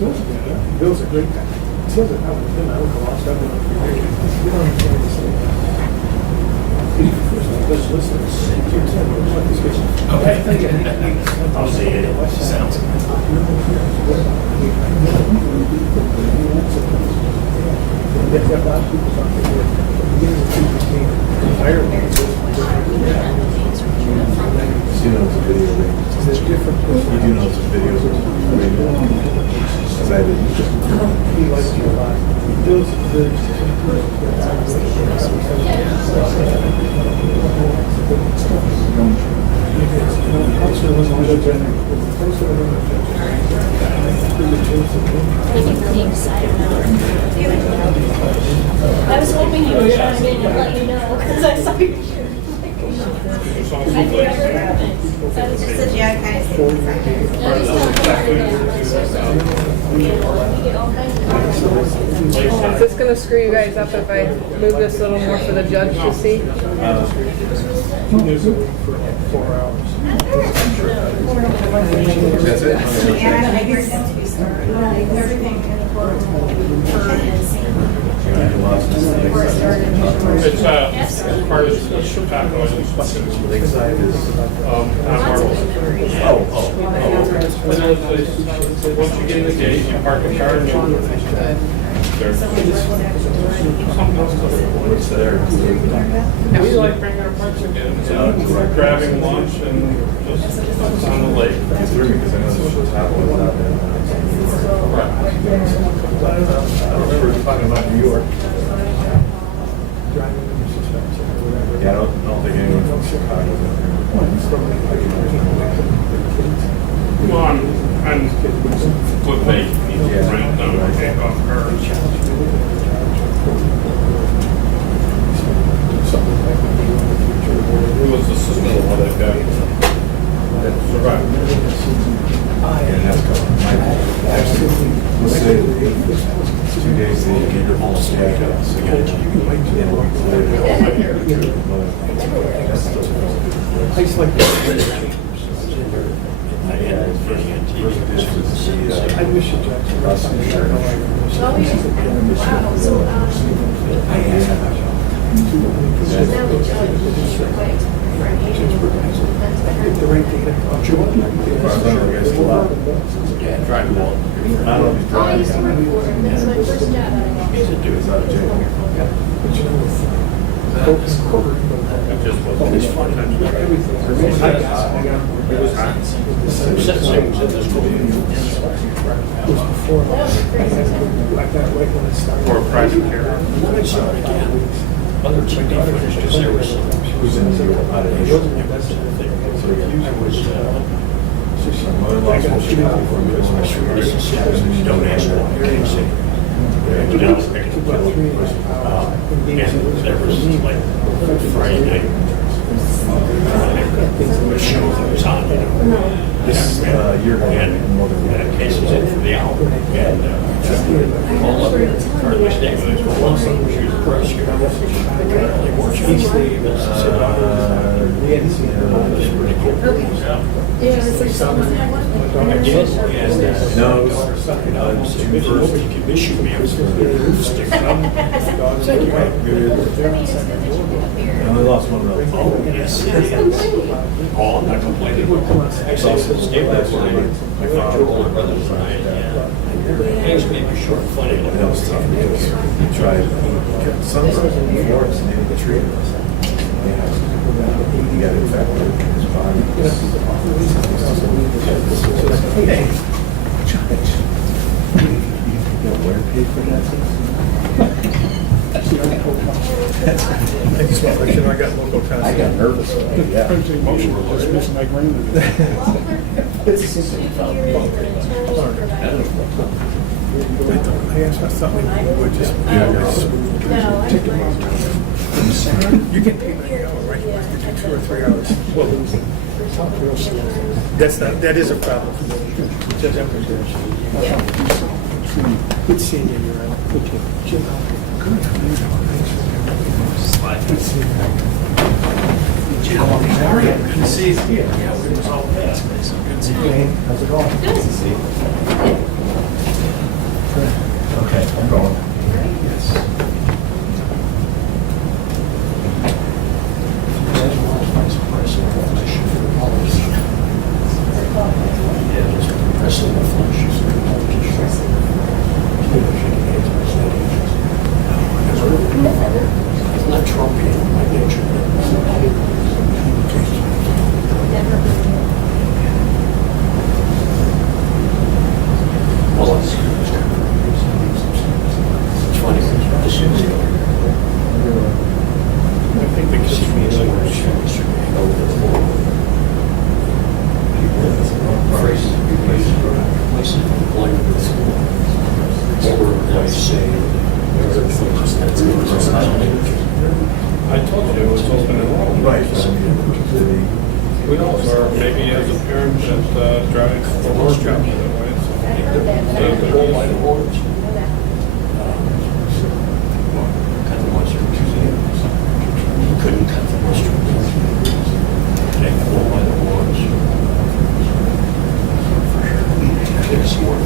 Bill's a great guy. Bill's a guy. I would go off. You don't understand this thing. Let's listen. Okay. I'll see it. Sounds You know it's a video game. There's different. You do know it's a video game. Because I didn't. He likes you a lot. Bill's very I was hoping you would chime in and let you know because I saw your shirt. I think I heard everything. So I was just The Geauga County Safety Center. Is this going to screw you guys up if I move this a little more for the judge to see? for 4 hours. That's it? And I heard them to be sorry. Everything in the courtroom heard and seen. It's part of the Chicago. Lakeside is. Marble. Oh. And then once you get in the gate, you park a car and What's there? we like bringing our parks again, grabbing lunch and just on the lake. It's weird because I know the top was out there. Right. I don't remember talking about New York. Driving when you're suspected or whatever. Yeah, I don't think anyone from Chicago is out Well, I'm with me. Yeah. Right now, I take off her. Who was the sister of one of that guy that survived? And that's going. Actually, let's say 2 days they get your whole stack up. So you can I just like that. I wish you Jackson. Oh, yeah. Wow. So, now the judge is quick for an agent. The right data. Yeah, driving well. I don't know if he's Oh, I driving. used to work for him. That's my first job. He's a dude. He's out of jail. But you know, focus cover. It just wasn't. It's funny. Everything. It was hot. It was before. Like that, right when it started. For private care. Other chief footage because there was Who's in the out of It jail. wasn't invested in anything. So I was my mother-in-law's from Chicago for me. don't ask why, can you say? And there was like Friday night a show that was on, you know. This year And cases in for the hour. And all of it, hardly stayed with us for one summer. She was a prosecutor. Apparently worked for We hadn't seen her. It's pretty cool. Yeah, it's like someone had one. I did, and No, it was first he commissioned me. I was going to stick it up. I only lost one round. Oh, yes, yes. Oh, I'm not complaining. Actually, it's stable that's where my father, older brothers, and I, actually made me short and funny. That was tough because he tried, he kept sunburns in the forest and hit the tree. He got infected in his body. Hey, Judge, you got where paid for that? I just want to let you know I got local contact. I got nervous. Yeah. Motion was just missing my brain. I thought we would just take them out. You can pay by the hour, right? You do 2 or 3 hours. Well, that is a problem for me. Judge Evans. Good seeing you. You're out. Okay. Jim. Good. Good seeing you. How are you? Good to see you. Yeah, it was all fast. Good to see you. How's it going? Good. I told you it was open enrollment. Right. We also, or maybe as a parent that driving for work job that way. So the whole line of words. Couldn't cut the restroom. Take the whole line of words. There's some more.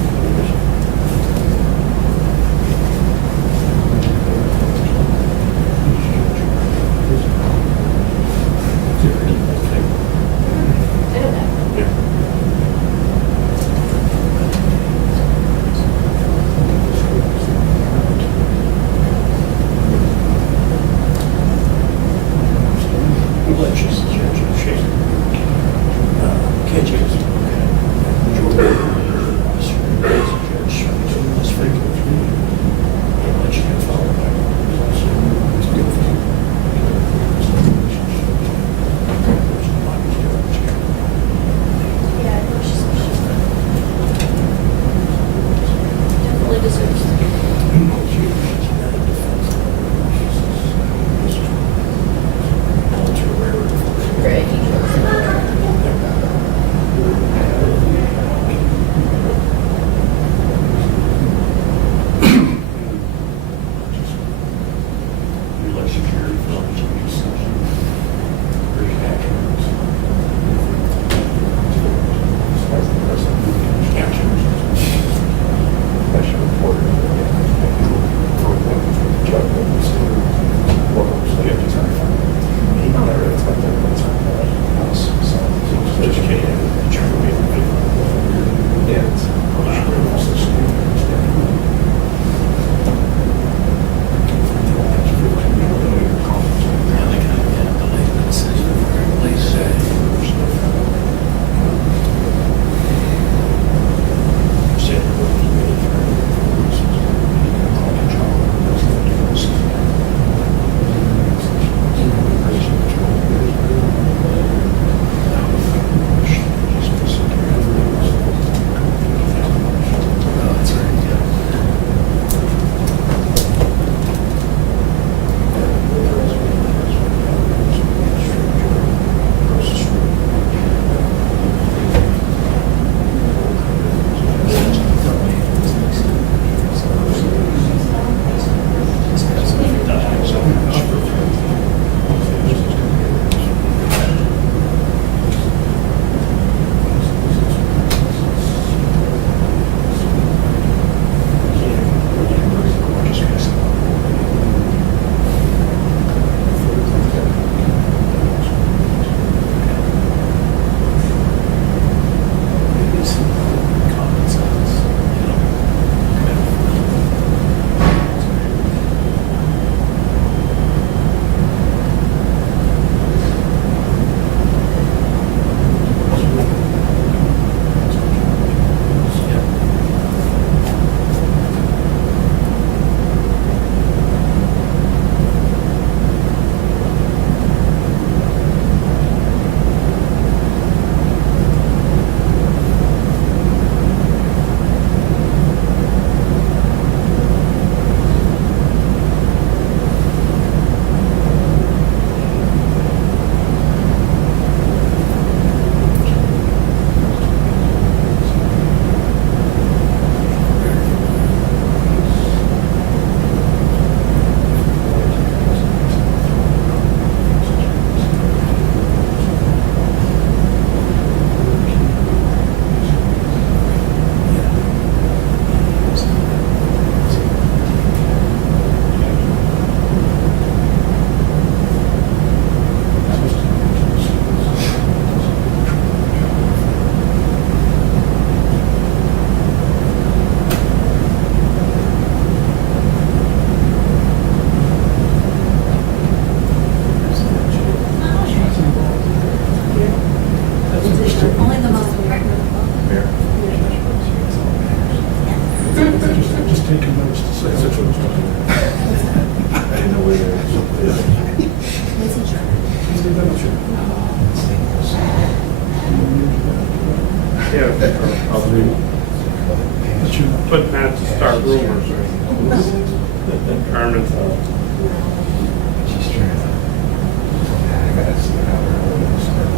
Yeah, but not to start rumors or anything. Carmen. She's trying to. I gotta see how her start.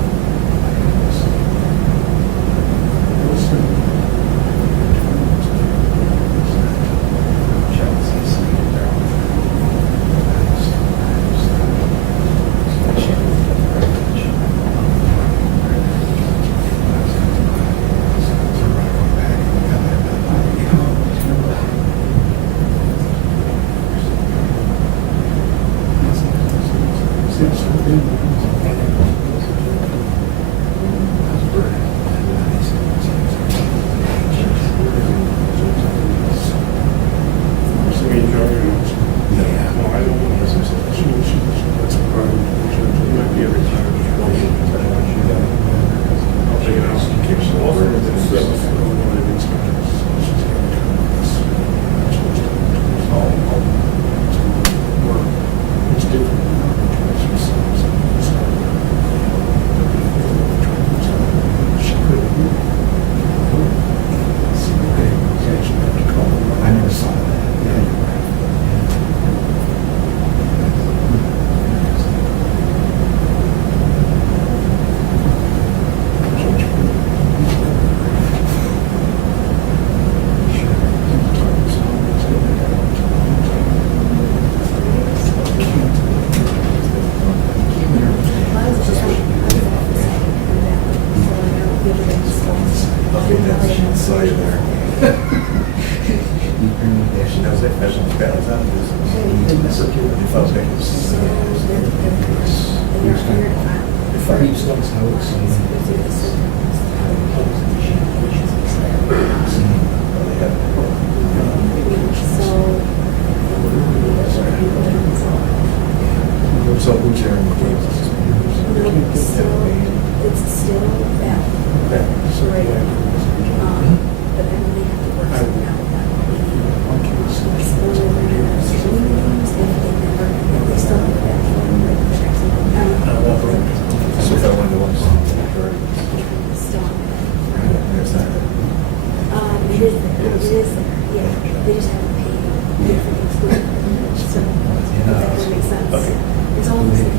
So who's there in the case? It's still that. But then we have to work something out with that. They still have that. So if I wanted to watch something, Still on there's that. it is there. It is there. Yeah. They just haven't paid for the exclusion. So that kind of makes sense. Okay. It's all the same.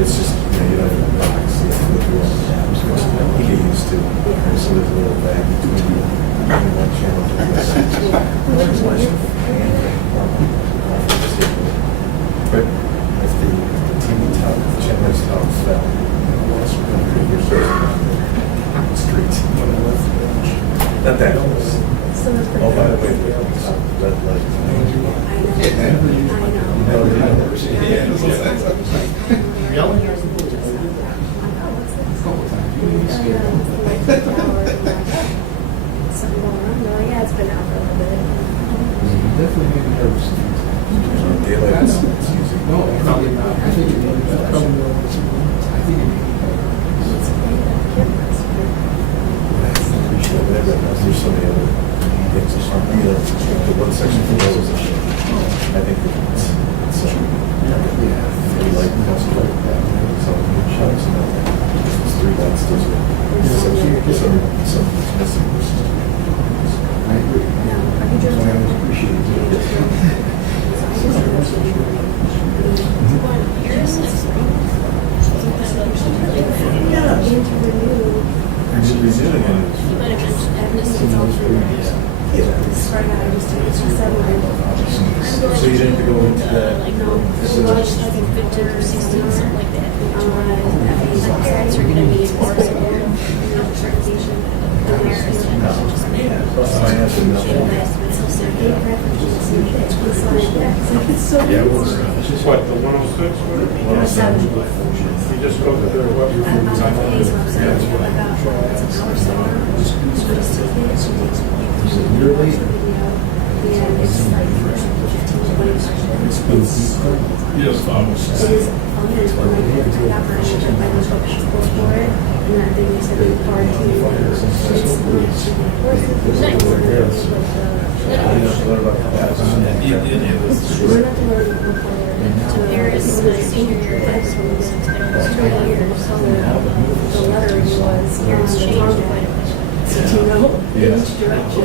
It's just, you know, you don't box, you have to go through all the tabs. You get used to it. So there's a little bag between you and one channel. But if the TV top, the channel's top fell, street. Not that close. Oh, by the way, red light. Something going on? No, yeah, it's been out for a little bit. Definitely made me nervous. Daylight is using. No, probably not. I think it may be better. I think it may be better. There's so many other things. The one section for those, I think it's pretty light and also like that. So shots and all that. There's 3 lights. Some missing. I agree. So I always appreciate it. Yeah, and to renew. I'm just resuming it. Everything's all through. Starting out, I just did 7. So you didn't have to go into the. So much, I think 15 or 16, something like that. Like parents are gonna be more severe. I have to know. Yeah, what, the 106? You just go to their You're late. Yes, It is on the operation, I was hoping for it, and that they said they required 2 years. Paris, my senior year of high school, it was 2 years. The letter was, Paris changed quite a bit. So do you know which direction?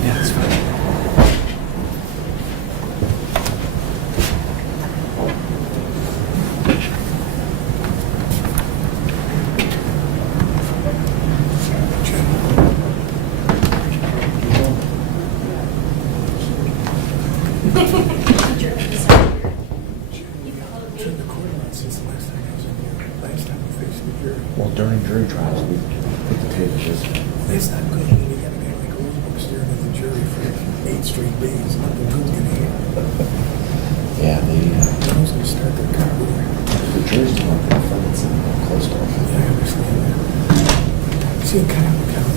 Yeah, it's fine. Turned the corner on since the last time I was in here. Last time we faced the jury. Well, during jury trials, we put the tape just. That's not good. You got a guy like Rosenberg staring at the jury for 8 straight days. Nothing good's gonna happen. Yeah, I was gonna start their career. the jury's the one that finds it close to them. Yeah, I understand that. See, kind of account.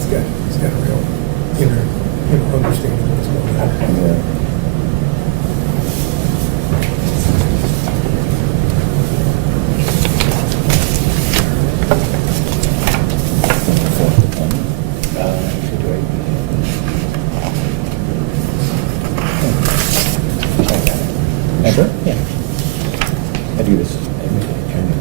He's got a real inner understanding of what's going on. Yeah. Sure, yeah. I do this every day, trying to.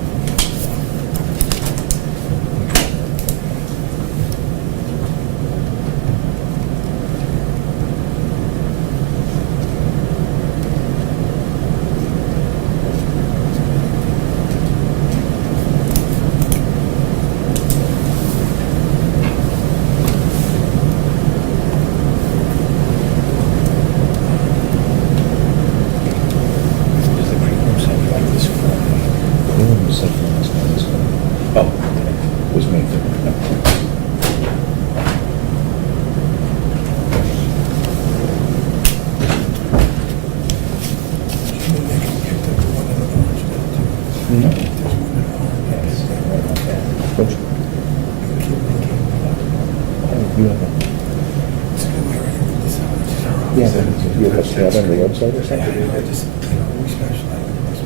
You have to have on the website or something? We specialize in this.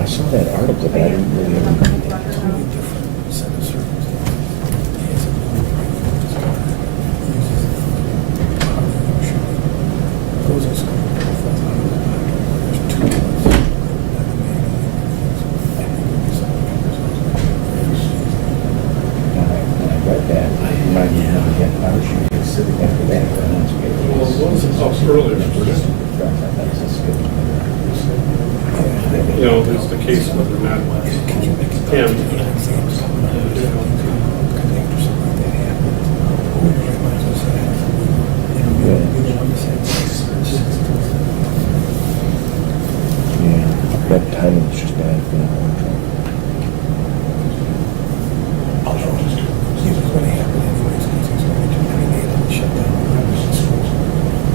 I saw that article, but I didn't really ever. Totally different set of circumstances. He has a little break, just kind of uses how to usually goes to school, falls out of the pocket. There's 2 months. Never made any. I think it was something. When I read that, I reminded me how to get parachute sitting after that. Well, what was it up earlier? You know, there's the case where they're not Yeah, that timing is just bad for that one. He was going to happen anyways because he's going to cremate and shut down the private schools.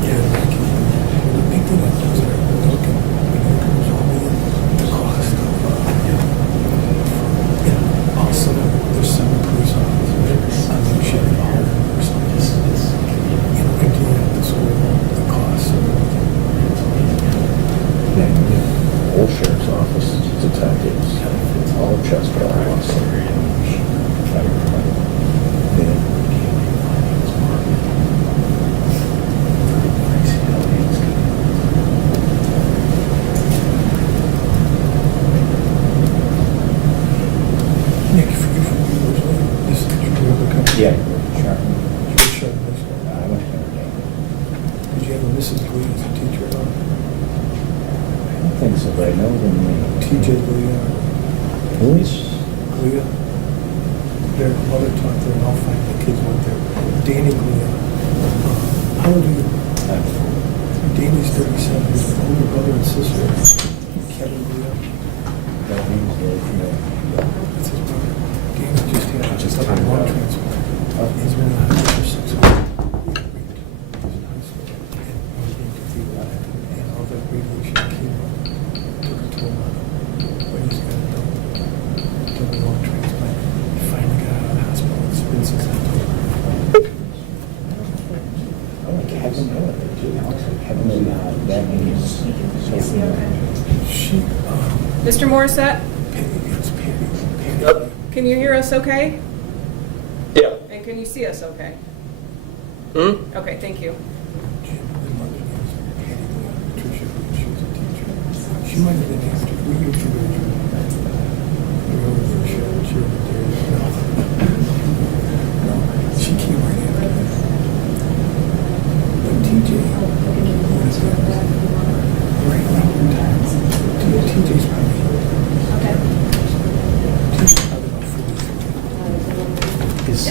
Yeah, like, the big thing that was there, looking, was all the cost of, also, there's 7 police officers on the sheriff or something. Emptying out the school, the cost of everything. Yeah, old sheriff's office, detectives, all Chester, all awesome. Nick, for you from this is Geauga County. Yeah, sure. Sure, I went to every day. did you have a Mrs. Glee as a teacher at all? I don't think so, but I know them. TJ Glee, Police? Glee. Their mother taught there, and all 5 of the kids went there. Danny Glee. How old are you? Danny's 37, his older brother and sister, Kevin grew up. That's his brother. Danny just had a lung transplant. He's been in the hospital for 6 months. He's in high school. And he's being defeated. And all that radiation and chemo took a toll on him. But he's got a double lung transplant. He finally got out of the hospital. It's been since October. Kevin Miller, too. Kevin Miller, that means. She, Mr. Morrissette, Patty. Yep. can you hear us okay? Yeah. And can you see us okay? Okay, thank you. The mother's name is Patty Patricia. She was a teacher. She might have been after. We knew she was No, she came right after that. But TJ, right around the time, TJ's probably TJ's probably about 43. Is, I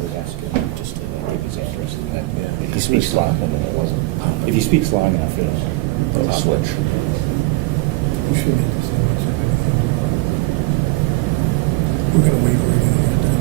would ask him just to give his address. And then if he speaks long enough, it wasn't. If he speaks long enough, it'll switch. You shouldn't have to say much of anything. We're going to wait for anything to get done.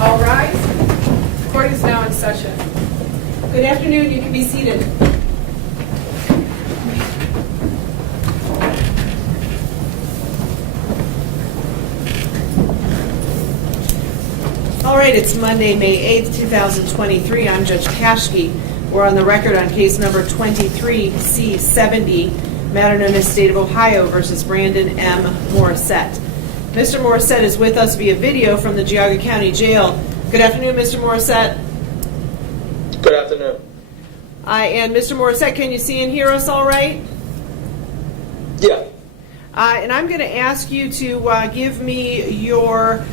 All rise. Court is now in session. Good afternoon, you can be seated. All right, it's Monday, May 8th, 2023. I'm Judge Kashke. We're on the record on case number 23C70, matter known as State of Ohio versus Brandon M. Morrissette. Mr. Morrissette is with us via video from the Geauga County Jail. Good afternoon, Mr. Morrissette. Good afternoon. And Mr. Morrissette, can you see and hear us all right? Yeah. And I'm going to ask you to give me your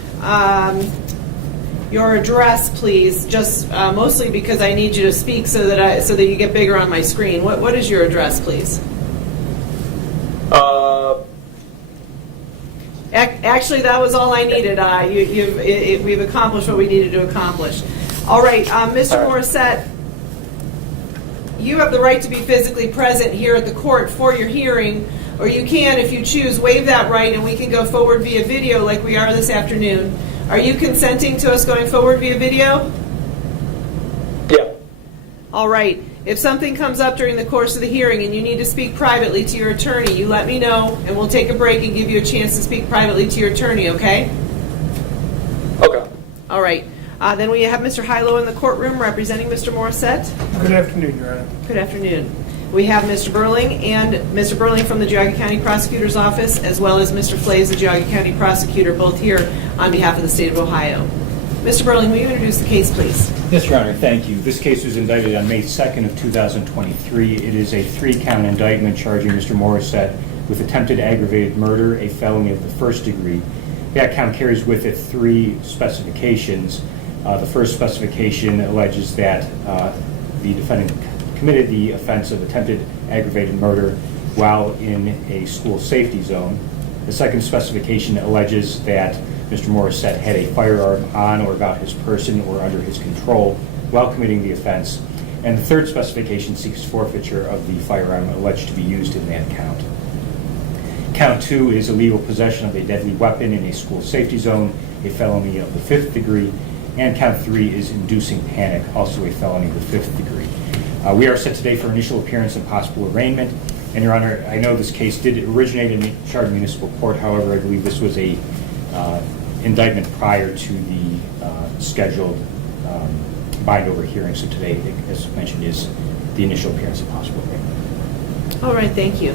address, please. Just mostly because I need you to speak so that you get bigger on my screen. What is your address, please? Actually, that was all I needed. We've accomplished what we needed to accomplish. All right, Mr. Morrissette, you have the right to be physically present here at the court for your hearing, or you can, if you choose, waive that right and we can go forward via video like we are this afternoon. Are you consenting to us going forward via video? Yeah. All right. If something comes up during the course of the hearing and you need to speak privately to your attorney, you let me know and we'll take a break and give you a chance to speak privately to your attorney, okay? Okay. All right. Then we have Mr. Hilo in the courtroom representing Mr. Morrissette. Good afternoon, Your Honor. Good afternoon. We have Mr. Burling from the Geauga County Prosecutor's Office, as well as Mr. Flays, the Geauga County Prosecutor, both here on behalf of the state of Ohio. Mr. Burling, will you introduce the case, please? Yes, Your Honor, thank you. This case was indicted on May 2nd of 2023. It is a 3-count indictment charging Mr. Morrissette with attempted aggravated murder, a felony of the first degree. That count carries with it 3 specifications. The first specification alleges that the defendant committed the offense of attempted aggravated murder while in a school safety zone. The second specification alleges that Mr. Morrissette had a firearm on or about his person or under his control while committing the offense. And the third specification seeks forfeiture of the firearm alleged to be used in that count. Count 2 is illegal possession of a deadly weapon in a school safety zone, a felony of the 5th degree. And count 3 is inducing panic, also a felony of the 5th degree. We are set today for initial appearance and possible arraignment. And Your Honor, I know this case did originate in Chardon Municipal Court. However, I believe this was a indictment prior to the scheduled bind-over hearing. So today, as mentioned, is the initial appearance and possible arraignment. All right, thank you.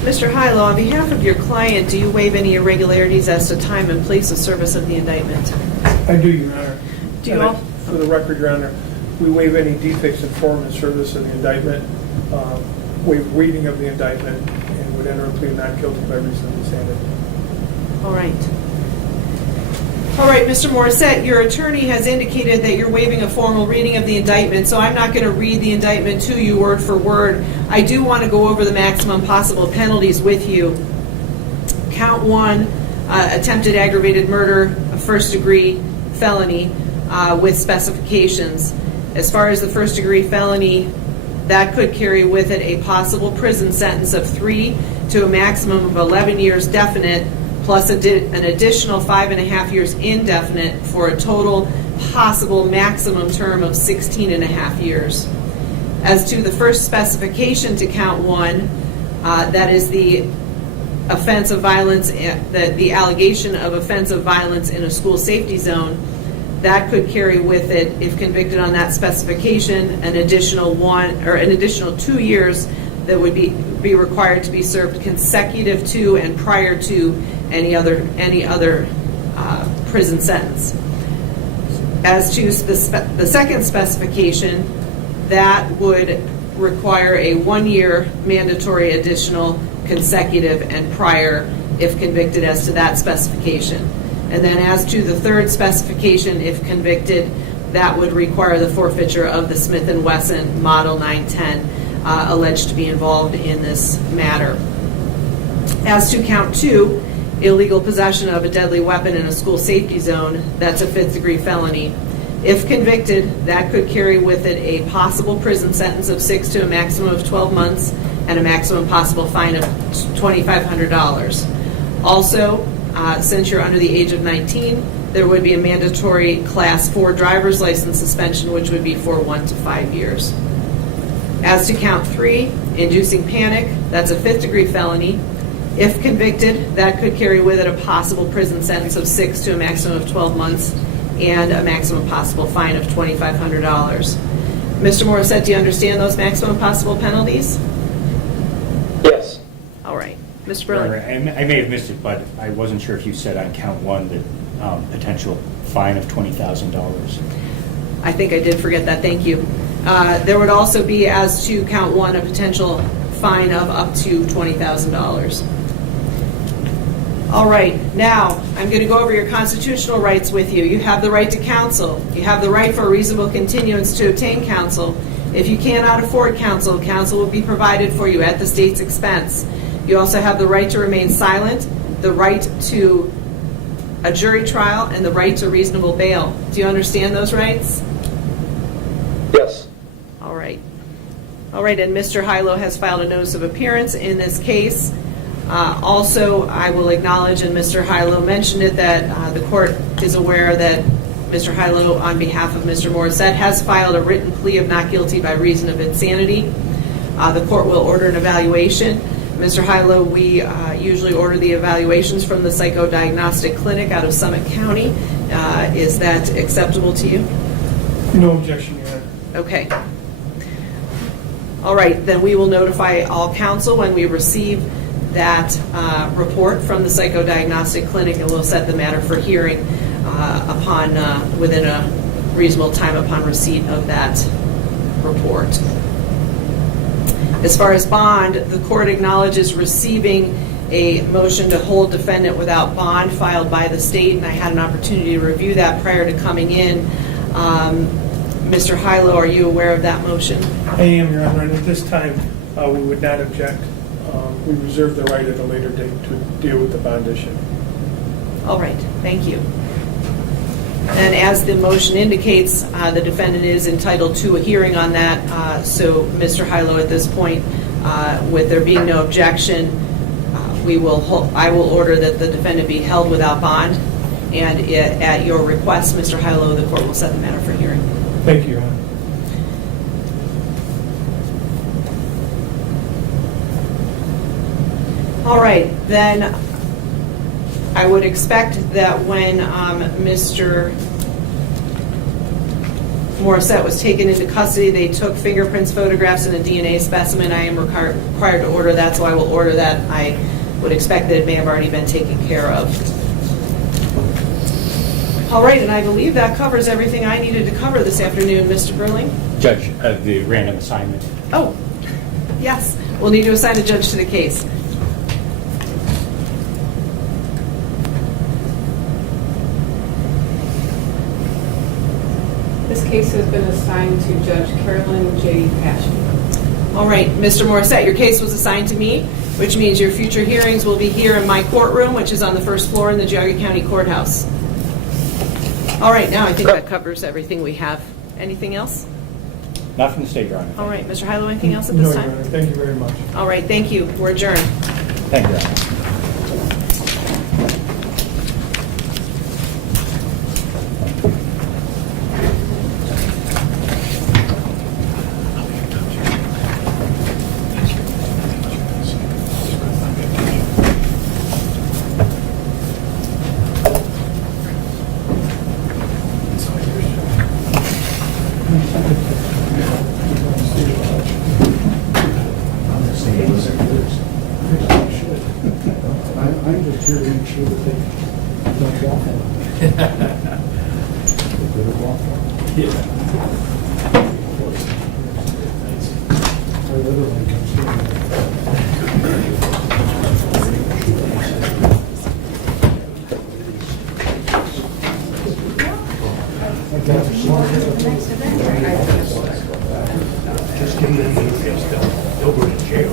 Mr. Hilo, on behalf of your client, do you waive any irregularities as to time and place of service of the indictment? I do, Your Honor. Do you And all? For the record, Your Honor, we waive any defects in form and service of the indictment, waive reading of the indictment, and would enter a plea of not guilty by reason of insanity. All right. All right, Mr. Morrissette, your attorney has indicated that you're waiving a formal reading of the indictment, so I'm not going to read the indictment to you word for word. I do want to go over the maximum possible penalties with you. Count 1, attempted aggravated murder, a first-degree felony with specifications. As far as the first-degree felony, that could carry with it a possible prison sentence of 3 to a maximum of 11 years definite, plus an additional 5.5 years indefinite, for a total possible maximum term of 16.5 years. As to the first specification to count 1, that is the offense of violence, the allegation of offense of violence in a school safety zone, that could carry with it, if convicted on that specification, an additional 2 years that would be required to be served consecutive to and prior to any other prison sentence. As to the second specification, that would require a 1-year mandatory additional consecutive and prior if convicted as to that specification. And then as to the third specification, if convicted, that would require the forfeiture of the Smith & Wesson Model 910 alleged to be involved in this matter. As to count 2, illegal possession of a deadly weapon in a school safety zone, that's a 5th-degree felony. If convicted, that could carry with it a possible prison sentence of 6 to a maximum of 12 months and a maximum possible fine of $2,500. Also, since you're under the age of 19, there would be a mandatory Class 4 driver's license suspension, which would be for 1 to 5 years. As to count 3, inducing panic, that's a 5th-degree felony. If convicted, that could carry with it a possible prison sentence of 6 to a maximum of 12 months and a maximum possible fine of $2,500. Mr. Morrissette, do you understand those maximum possible penalties? Yes. All right. Mr. Burley. I may have missed it, but I wasn't sure if you said on count 1 that potential fine of $20,000. I think I did forget that. Thank you. There would also be, as to count 1, a potential fine of up to $20,000. All right. Now, I'm going to go over your constitutional rights with you. You have the right to counsel. You have the right for a reasonable continuance to obtain counsel. If you cannot afford counsel, counsel will be provided for you at the state's expense. You also have the right to remain silent, the right to a jury trial, and the right to reasonable bail. Do you understand those rights? Yes. All right. All right, and Mr. Hilo has filed a notice of appearance in this case. Also, I will acknowledge, and Mr. Hilo mentioned it, that the court is aware that Mr. Hilo, on behalf of Mr. Morrissette, has filed a written plea of not guilty by reason of insanity. The court will order an evaluation. Mr. Hilo, we usually order the evaluations from the psychodiagnostic clinic out of Summit County. Is that acceptable to you? No objection, Your Honor. Okay. All right, then we will notify all counsel when we receive that report from the psychodiagnostic clinic, and we'll set the matter for hearing within a reasonable time upon receipt of that report. As far as bond, the court acknowledges receiving a motion to hold defendant without bond filed by the state, and I had an opportunity to review that prior to coming in. Mr. Hilo, are you aware of that motion? I am, Your Honor, and at this time, we would not object. We reserve the right at a later date to deal with the bond issue. All right, thank you. And as the motion indicates, the defendant is entitled to a hearing on that. So, Mr. Hilo, at this point, with there being no objection, I will order that the defendant be held without bond. And at your request, Mr. Hilo, the court will set the matter for hearing. Thank you, Your Honor. All right, then I would expect that when Mr. Morrissette was taken into custody, they took fingerprints, photographs, and a DNA specimen. I am required to order that, so I will order that. I would expect that it may have already been taken care of. All right, and I believe that covers everything I needed to cover this afternoon, Mr. Burling. Judge, the random assignment. Oh, yes, we'll need to assign a judge to the case. This case has been assigned to Judge Carolyn J. Passion. All right, Mr. Morrissette, your case was assigned to me, which means your future hearings will be here in my courtroom, which is on the first floor in the Geauga County Courthouse. All right, now I think that covers everything we have. Anything else? Not from the state, Your Honor. All right, Mr. Hilo, anything else at this No, time? Your Honor. Thank you very much. All right, thank you. We're adjourned. Thank you, Your Honor. I'm just here to make sure that they don't walk on. They better walk on. Yeah. I literally can see Just give me the details, they'll go to jail.